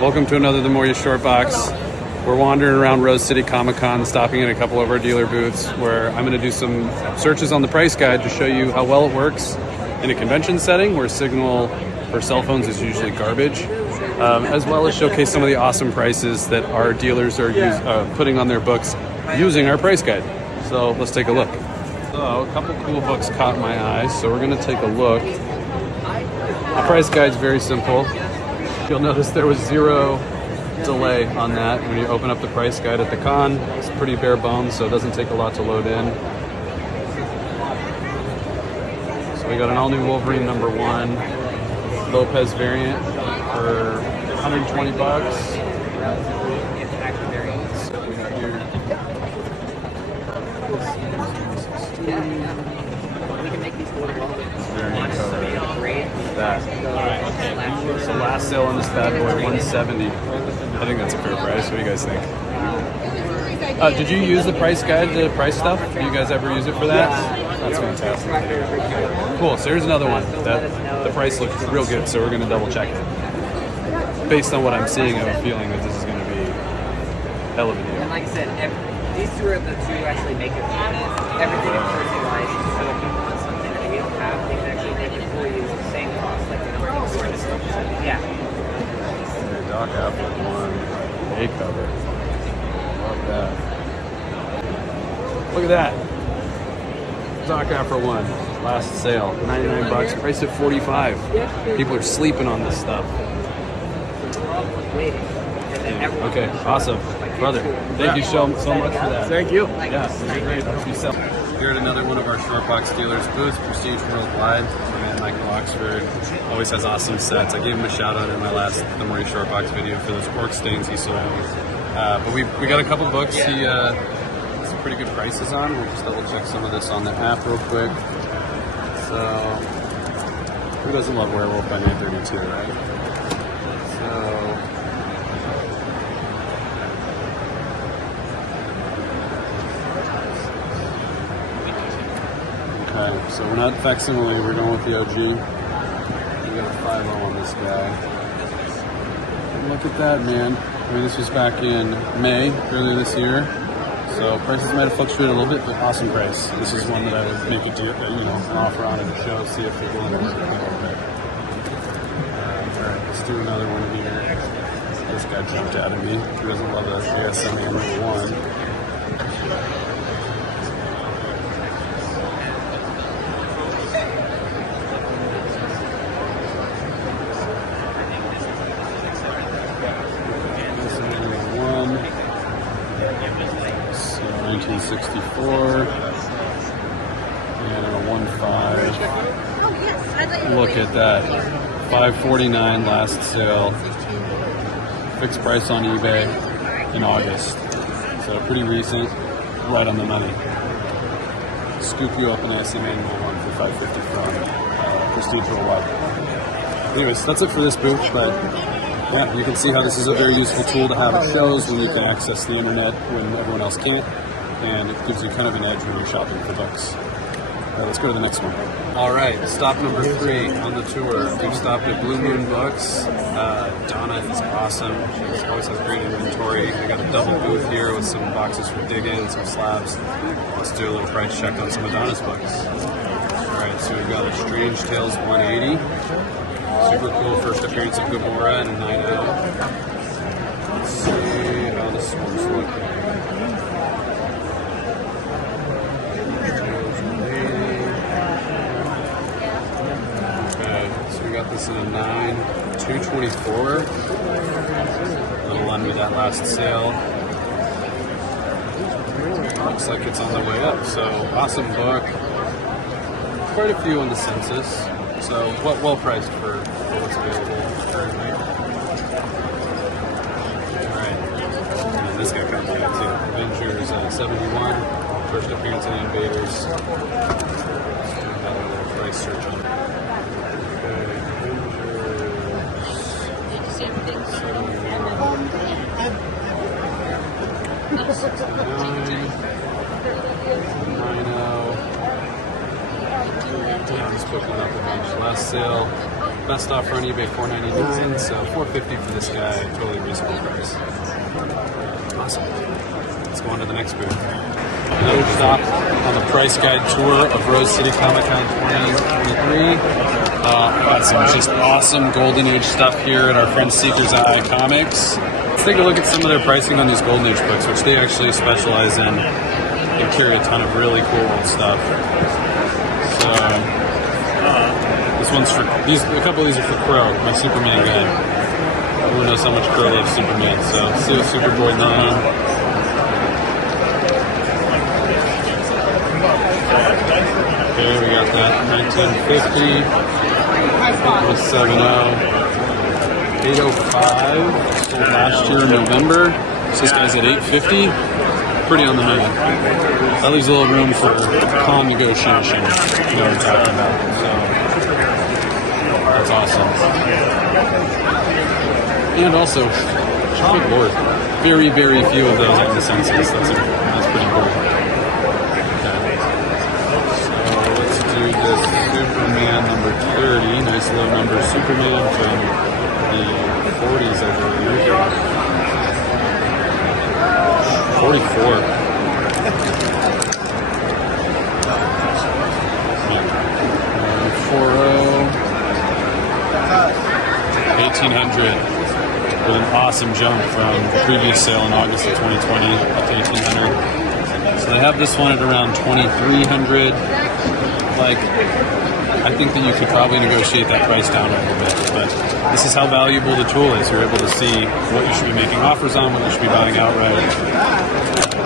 Welcome to another The More You Shortboxed. We're wandering around Rose City Comic-Con, stopping at a couple of our dealer booths where I'm going to do some searches on the price guide to show you how well it works in a convention setting where signal for cell phones is usually garbage, as well as showcase some of the awesome prices that our dealers are putting on their books using our price guide. So let's take a look. So a couple cool books caught my eye, so we're going to take a look. The price guide's very simple. You'll notice there was zero delay on that when you open up the price guide at the con. It's pretty bare bones, so it doesn't take a lot to load in. So we got an all-new Wolverine #1 Lopez variant for 120 bucks. So we got here. Variant code. That. So last sale on this bad boy, 170. I think that's a fair price. What do you guys think? Did you use the price guide to price stuff? Do you guys ever use it for that? That's fantastic. Okay. Cool. So here's another one. The price looks real good, so we're going to double check it. Based on what I'm seeing, I have a feeling that this is going to be hell of a deal. And like I said, these two are the two actually make it everything is personalized. So if you want something that you don't have, they can actually make it for you at the same cost. Like yeah. Doc Apple one, A cover. Love that. Look at that. Doc Apple one, last sale, 99 bucks, priced at 45. People are sleeping on this stuff. Okay, awesome. Brother, thank you so much for that. Thank you. Yeah, great. Hope you sell. Here at another one of our Shortbox dealers booths, Prestige Worldwide. My man Michael Oxford always has awesome sets. I gave him a shout out in my last The More You Shortbox video for those pork stains he sold me. But we got a couple books he has some pretty good prices on. We'll just double check some of this on the app real quick. So, who doesn't love Werewolf by 932, right? Okay, so we're not facsimile, we're going with the OG. We got a 5.0 on this guy. And look at that, man. I mean, this was back in May, earlier this year. So prices might have fluctuated a little bit, but awesome price. This is one that I would make a deal, an offer on at the show, see if they're willing to work with me a little bit. Alright, let's do another one here. This guy jumped out at me. He doesn't love the ASM #1. So 1964 and a 1.5. Look at that, $549 last sale. Fixed price on eBay in August, so pretty recent, right on the money. Scoop you up an ASM #1 for $550 from Prestige Worldwide. Anyways, that's it for this booth, but yeah, you can see how this is a very useful tool to have at shows when you can access the internet when everyone else can't, and it gives you kind of an edge when you're shopping for books. Let's go to the next one. All right, stop number 3 on the tour. We've stopped at Blue Moon Books. Donna is awesome. She always has great inventory. We got a double booth here with some boxes for dig-in, some slabs. Let's do a little price check on some of Donna's books. All right, so we've got a Strange Tales 180. Super cool first appearance of Gamora in a 9.0. Let's see how this one's looking. Okay, so we got this in a 9, 224. That'll lend me that last sale. Looks like it's on the way up, so awesome book. Quite a few on the census. So, well priced for what's available currently. Alright, and this guy comes out too. Avengers 71, first appearance of the Invaders. So, got a little price search on it. Okay, Avengers 69, 90. Yeah, I'm just picking up a bunch. Last sale, Best offer on eBay, $4.99, so $4.50 for this guy. Totally reasonable price. Awesome. Let's go on to the next booth. Another stop on the price guide tour of Rose City Comic Con 2023. Got some just awesome Golden Age stuff here at our friend Seeker's Eye Comics. Let's take a look at some of their pricing on these Golden Age books, which they actually specialize in. They carry a ton of really cool old stuff. So this one's for these. A couple of these are for Crow, my Superman guy. Everyone knows how much Crow loves Superman. So Steel Superboy 9. Okay, we got that 1950, 70, 805, sold last year in November. So this guy's at 850, pretty on the money. That leaves a little room for con negotiation, you know what I'm talking about. So that's awesome. And also, good lord, very, very few of those on the census. That's pretty cool. Do this Superman number 30, nice low number Superman from the 40s, I believe. 44. Yeah. 1800 with an awesome jump from the previous sale in August of 2020 up to 1800. So they have this one at around 2300. Like, I think that you could probably negotiate that price down a little bit, but this is how valuable the tool is. You're able to see what you should be making offers on, what you should be buying outright,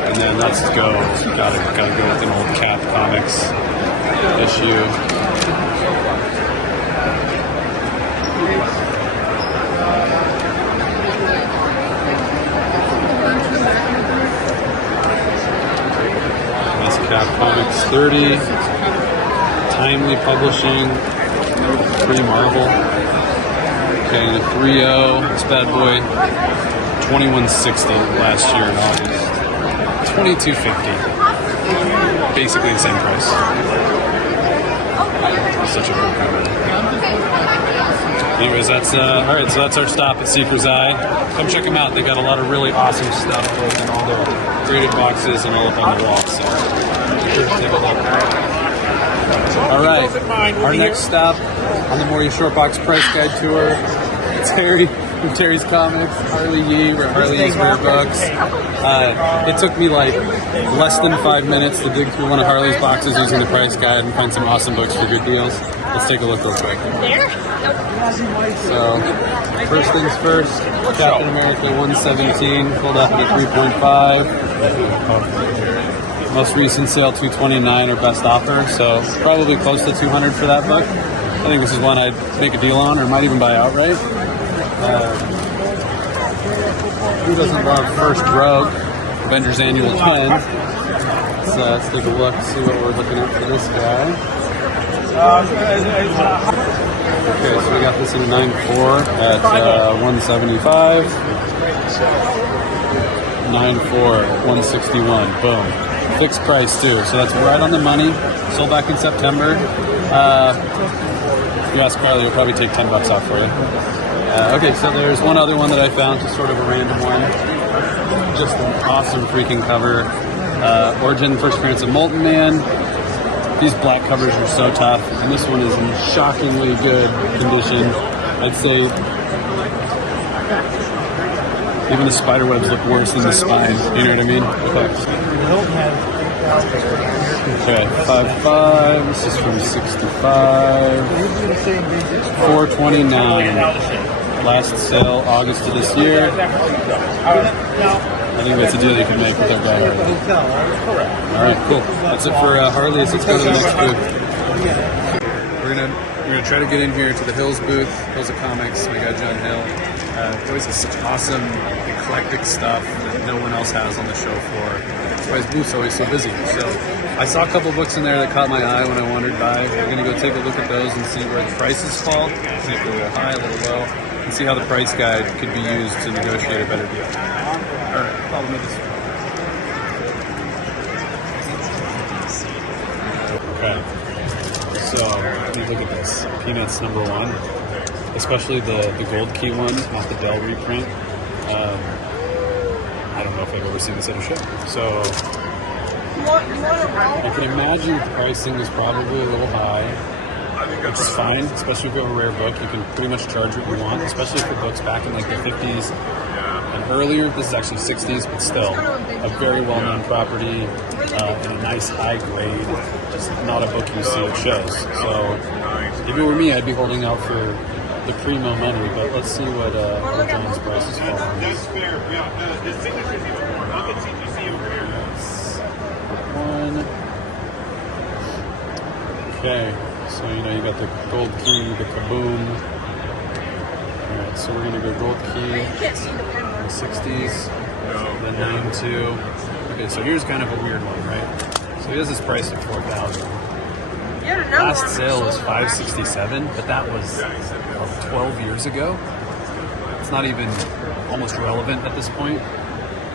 and then let's go. Gotta go with an old Cap Comics issue. Nice Cap Comics 30. Timely Publishing, pretty Marvel. Okay, the 3.0, this bad boy, 2160 last year in August. 2250, basically the same price. Such a cool cover. Anyways, that's all right. So that's our stop at Seeker's Eye. Come check them out. They got a lot of really awesome stuff, both in all the graded boxes and all up on the wall. So be sure to take a look. All right, our next stop on the More You Shortboxed price guide tour. Terry from Terry's Comics, Harley Yee. We're at Harley Yee's Rare Books. It took me like less than 5 minutes to dig through one of Harley's boxes using the price guide and find some awesome books for good deals. Let's take a look real quick. So, first things first, Captain America 117, pulled up at a 3.5. Most recent sale 229 or best offer, so probably close to 200 for that book. I think this is one I'd make a deal on or might even buy outright. Who doesn't love First Rogue, Avengers Annual 10? So let's take a look, see what we're looking at for this guy. Okay, so we got this in 9.4 at 175. 9.4, 161, boom. Fixed price too, so that's right on the money. Sold back in September. If you ask Carly, he'll probably take $10 off for you. Okay, so there's one other one that I found, just sort of a random one. Just an awesome freaking cover. Origin First Appearance of Molten Man. These black covers are so tough, and this one is in shockingly good condition. I'd say even the spider webs look worse than the spine. You know what I mean? Okay, 5.5. This is from 65. 429. Last sale August of this year. I think that's a deal you can make with our guy Harley. All right, cool. That's it for Harley. Let's go to the next booth. We're gonna try to get in here to the Hills booth. Hills of Comics. My guy John Hill. He always has such awesome, eclectic stuff that no one else has on the show floor. That's why his booth's always so busy. So I saw a couple books in there that caught my eye when I wandered by. We're gonna go take a look at those and see where the prices fall. See if they're a little high, a little low, and see how the price guide could be used to negotiate a better deal. All right, follow me this way. Okay, so let me look at this. Peanuts number 1. especially the gold key one, not the Dell reprint. I don't know if I've ever seen this at a show. So you can imagine the pricing is probably a little high, which is fine, especially if you have a rare book. You can pretty much charge what you want, especially for books back in like the 50s and earlier. This is actually 60s, but still a very well-known property and a nice high grade. Just not a book you see at shows. So if it were me, I'd be holding out for the primo money, but let's see what John's prices fall on this. One. Okay, so you got the gold key, the kaboom. Alright, so we're gonna go gold key, the 60s, the 9.2. Okay, so here's kind of a weird one, right? So he has this price at $4,000. Last sale was $567, but that was 12 years ago. It's not even almost relevant at this point.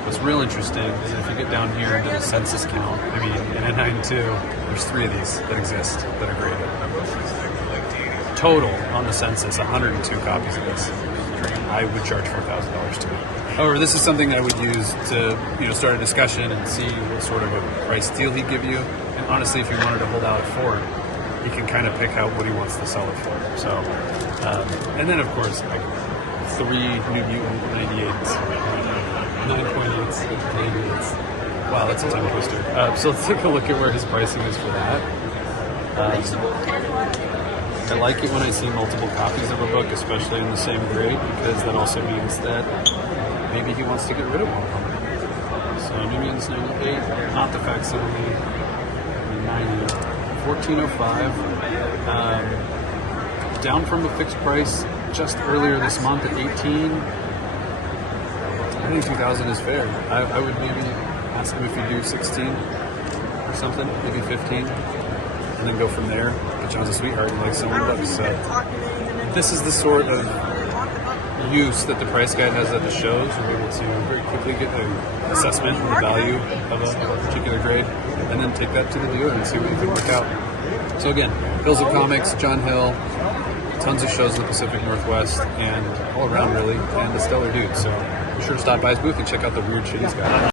What's real interesting is if you get down here into the census count, I mean, in a 9.2, there's 3 of these that exist that are graded. Total on the census, 102 copies of this. I would charge $4,000 to me. However, this is something I would use to, start a discussion and see what sort of a price deal he'd give you. And honestly, if he wanted to hold out at 4, he can kind of pick out what he wants to sell it for. So, and then of course, like 3 New Mutant 98s, 9.8s, 98s. Wow, that's a tongue twister. So let's take a look at where his pricing is for that. I like it when I see multiple copies of a book, especially in the same grade, because that also means that maybe he wants to get rid of one of them. So New Mutants 98, not the facsimile, 90, 1405, down from a fixed price just earlier this month at 18. I think 2,000 is fair. I would maybe ask him if you do 16 or something, maybe 15. And then go from there. But John's a sweetheart and likes selling books. So this is the sort of use that the price guide has at the shows. We're able to very quickly get an assessment of the value of a particular grade, and then take that to the dealer and see what you can work out. So again, Hills of Comics, John Hill, tons of shows in the Pacific Northwest and all around really, and a stellar dude. So be sure to stop by his booth and check out the weird shit he's got.